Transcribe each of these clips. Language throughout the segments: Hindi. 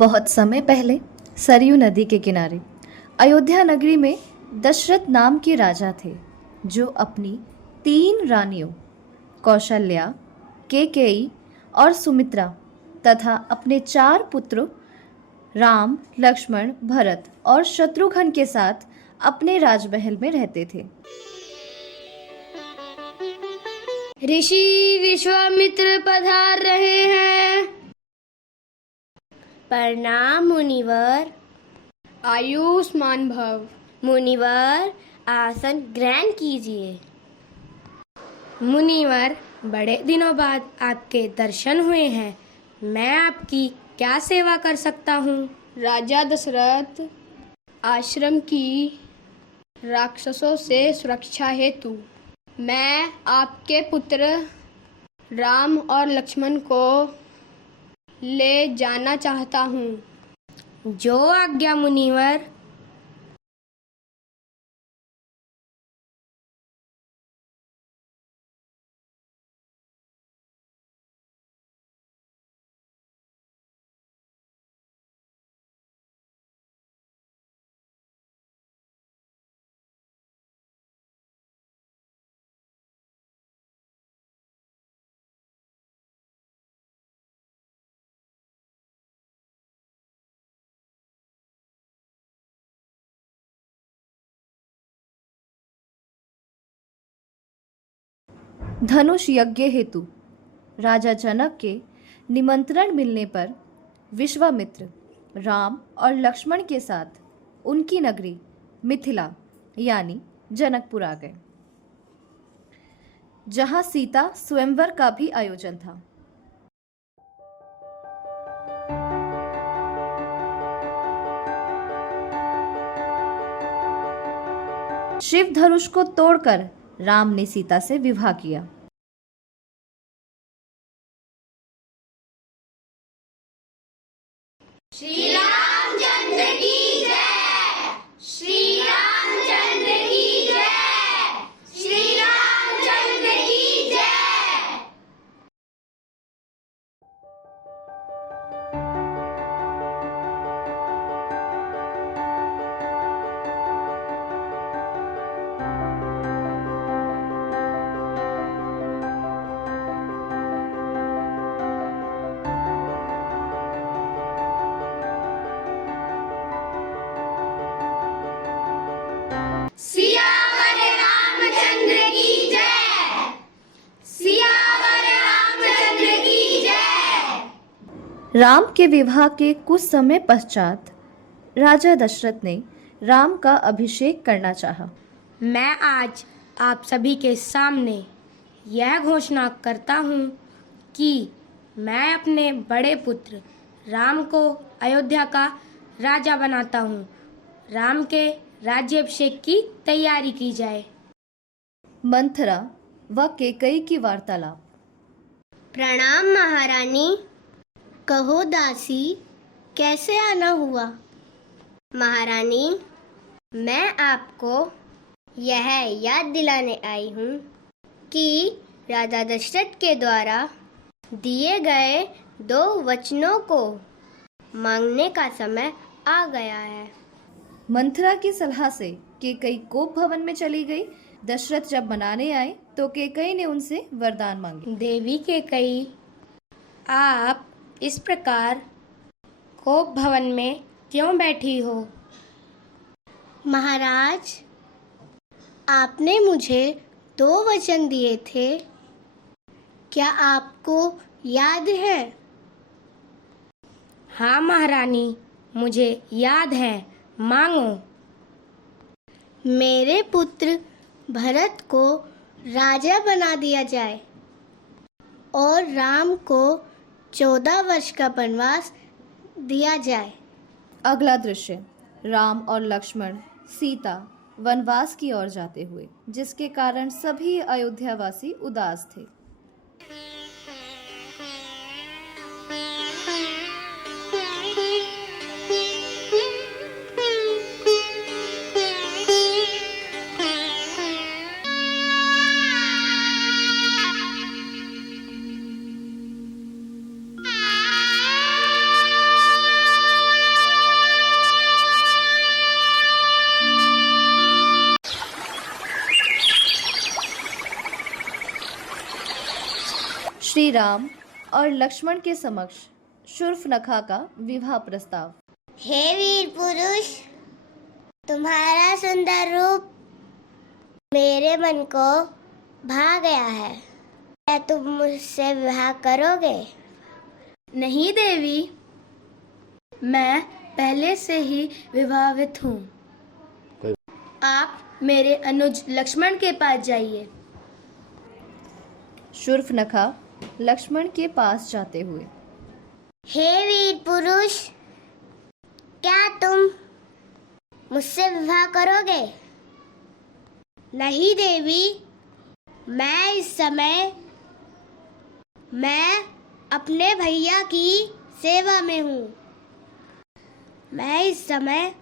बहुत समय पहले सरयू नदी के किनारे अयोध्या नगरी में दशरथ नाम के राजा थे, जो अपनी 3 रानियों कौशल्या, केकयी और सुमित्रा तथा अपने 4 पुत्रों राम, लक्ष्मण, भरत और शत्रुघ्न के साथ अपने राजमहल में रहते थे। ऋषि विश्वामित्र पधार रहे हैं। प्रणाम मुनिवर। आयुष्मान भव। मुनिवर, आसन ग्रहण कीजिए। मुनिवर, बड़े दिनों बाद आपके दर्शन हुए हैं। मैं आपकी क्या सेवा कर सकता हूँ? राजा दशरथ, आश्रम की राक्षसों से सुरक्षा हेतु मैं आपके पुत्र राम और लक्ष्मण को ले जाना चाहता हूँ। जो आज्ञा मुनिवर। धनुष यज्ञ हेतु राजा जनक के निमंत्रण मिलने पर विश्वामित्र राम और लक्ष्मण के साथ उनकी नगरी मिथिला यानी जनकपुर आ गए, जहां सीता स्वयंवर का भी आयोजन था। शिव धनुष को तोड़कर राम ने सीता से विवाह किया। श्री रामचंद्र की जय। श्री रामचंद्र की जय। श्री रामचंद्र की जय। सियावर रामचंद्र की जय। सियावर रामचंद्र की जय। राम के विवाह के कुछ समय पश्चात राजा दशरथ ने राम का अभिषेक करना चाहा। मैं आज आप सभी के सामने यह घोषणा करता हूँ कि मैं अपने बड़े पुत्र राम को अयोध्या का राजा बनाता हूँ। राम के राज्याभिषेक की तैयारी की जाए। मंथरा व केकयी की वार्तालाप। प्रणाम महारानी। कहो दासी, कैसे आना हुआ? महारानी, मैं आपको यह याद दिलाने आई हूँ कि राजा दशरथ के द्वारा दिए गए 2 वचनों को मांगने का समय आ गया है। मंथरा की सलाह से केकयी कोप भवन में चली गई। दशरथ जब मनाने आए तो केकयी ने उनसे वरदान मांगे। देवी केकयी, आप इस प्रकार कोप भवन में क्यों बैठी हो? महाराज, आपने मुझे 2 वचन दिए थे, क्या आपको याद है? हाँ महारानी, मुझे याद है। मांगो। मेरे पुत्र भरत को राजा बना दिया जाए और राम को 14 वर्ष का वनवास दिया जाए। अगला दृश्य राम और लक्ष्मण सीता वनवास की ओर जाते हुए, जिसके कारण सभी अयोध्यावासी उदास थे। श्री राम और लक्ष्मण के समक्ष शूर्पणखा का विवाह प्रस्ताव। हे वीर पुरुष, तुम्हारा सुंदर रूप मेरे मन को भा गया है। क्या तुम मुझसे विवाह करोगे? नहीं देवी, मैं पहले से ही विवाहित हूँ। आप मेरे अनुज लक्ष्मण के पास जाइए। शूर्पणखा लक्ष्मण के पास जाते हुए, हे वीर पुरुष, क्या तुम मुझसे विवाह करोगे? नहीं देवी, मैं अपने भैया की सेवा में हूँ। मैं इस समय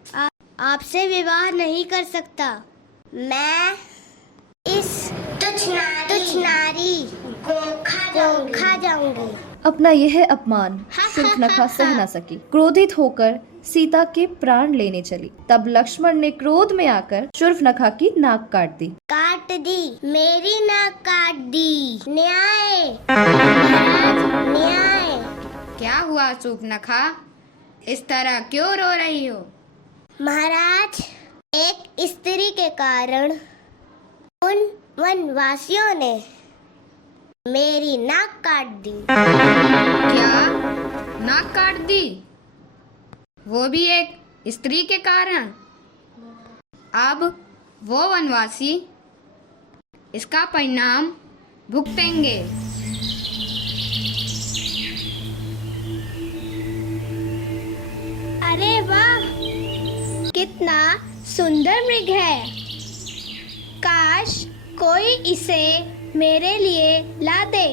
आपसे विवाह नहीं कर सकता। मैं इस तुच्छ नारी को खा जाऊंगी। अपना यह अपमान शूर्पणखा सह न सकी। क्रोधित होकर सीता के प्राण लेने चली। तब लक्ष्मण ने क्रोध में आकर शूर्पणखा की नाक काट दी। काट दी, मेरी नाक काट दी। न्याय, न्याय। क्या हुआ शूर्पणखा? इस तरह क्यों रो रही हो? महाराज, एक स्त्री के कारण उन वनवासियों ने मेरी नाक काट दी। क्या नाक काट दी? वो भी एक स्त्री के कारण? अब वो वनवासी इसका परिणाम भुगतेंगे। अरे वाह, कितना सुंदर मृग है। काश कोई इसे मेरे लिए ला दे।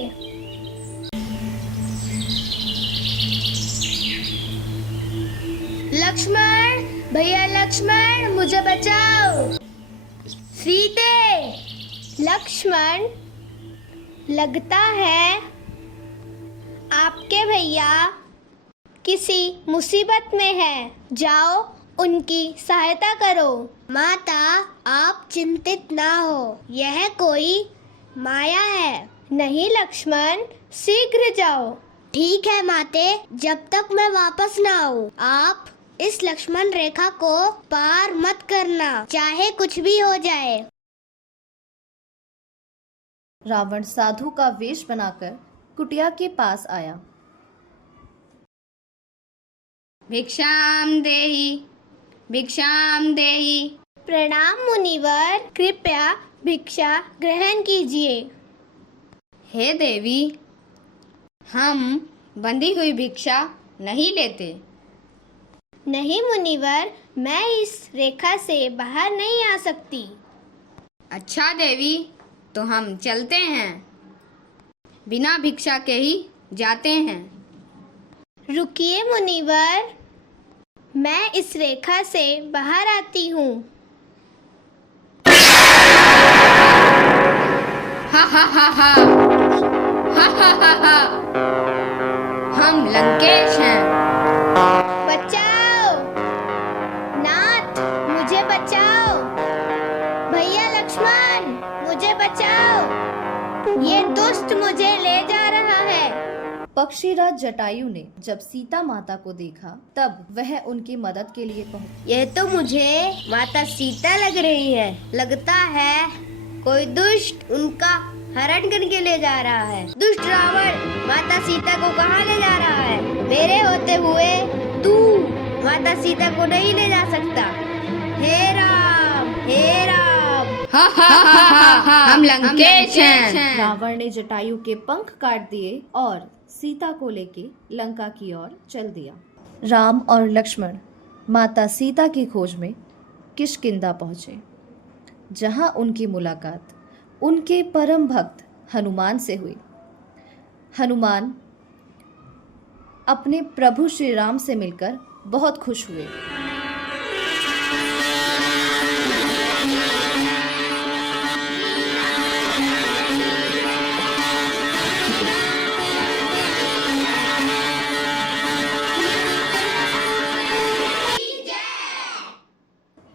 लक्ष्मण, भैया लक्ष्मण, मुझे बचाओ। सीते। लक्ष्मण, लगता है आपके भैया किसी मुसीबत में है। जाओ उनकी सहायता करो। माता, आप चिंतित ना हो, यह कोई माया है। नहीं लक्ष्मण, शीघ्र जाओ। ठीक है माते, जब तक मैं वापस ना आऊं, आप इस लक्ष्मण रेखा को पार मत करना, चाहे कुछ भी हो जाए। रावण साधु का वेश बनाकर कुटिया के पास आया। भिक्षाम देहि, भिक्षाम देहि। प्रणाम मुनिवर, कृपया भिक्षा ग्रहण कीजिए। हे देवी, हम बंधी हुई भिक्षा नहीं लेते। नहीं मुनिवर, मैं इस रेखा से बाहर नहीं आ सकती। अच्छा देवी, तो हम चलते हैं, बिना भिक्षा के ही जाते हैं। रुकिए मुनिवर, मैं इस रेखा से बाहर आती हूँ। हा हा हा हा, हा हा हा हा। हम लंकेश हैं। बचाओ नाथ, मुझे बचाओ। भैया लक्ष्मण, मुझे बचाओ। ये दुष्ट मुझे ले जा रहा है। पक्षीराज जटायु ने जब सीता माता को देखा तब वह उनकी मदद के लिए पहुंचा। ये तो मुझे माता सीता लग रही है। लगता है कोई दुष्ट उनका हरण करके ले जा रहा है। दुष्ट रावण माता सीता को कहाँ ले जा रहा है? मेरे होते हुए तू माता सीता को नहीं ले जा सकता। हे राम, हे राम। हा हा हा हा, हम लंकेश हैं। रावण ने जटायु के पंख काट दिए और सीता को लेके लंका की ओर चल दिया। राम और लक्ष्मण माता सीता की खोज में किष्किंधा पहुंचे, जहां उनकी मुलाकात उनके परम भक्त हनुमान से हुई। हनुमान अपने प्रभु श्री राम से मिलकर बहुत खुश हुए।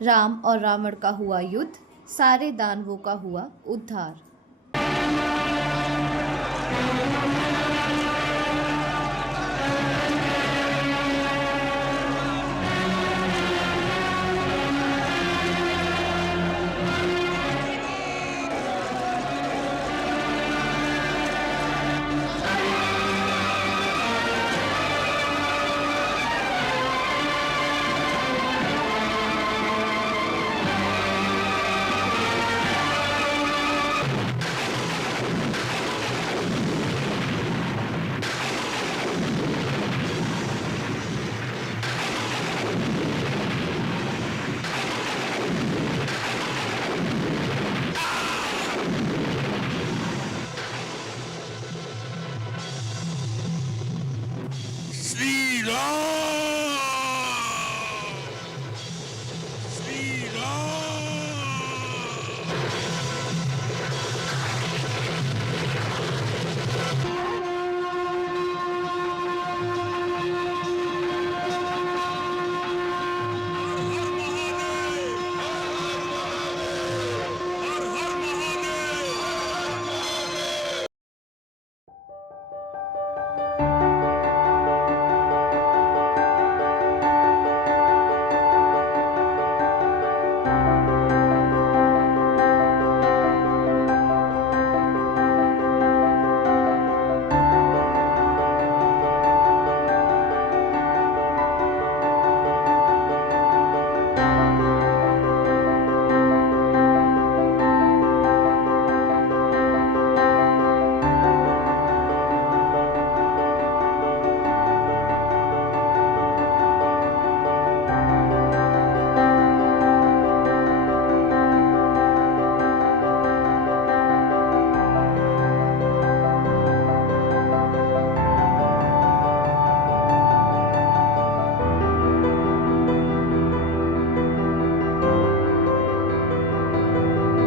राम और रावण का हुआ युद्ध, सारे दानवों का हुआ उद्धार।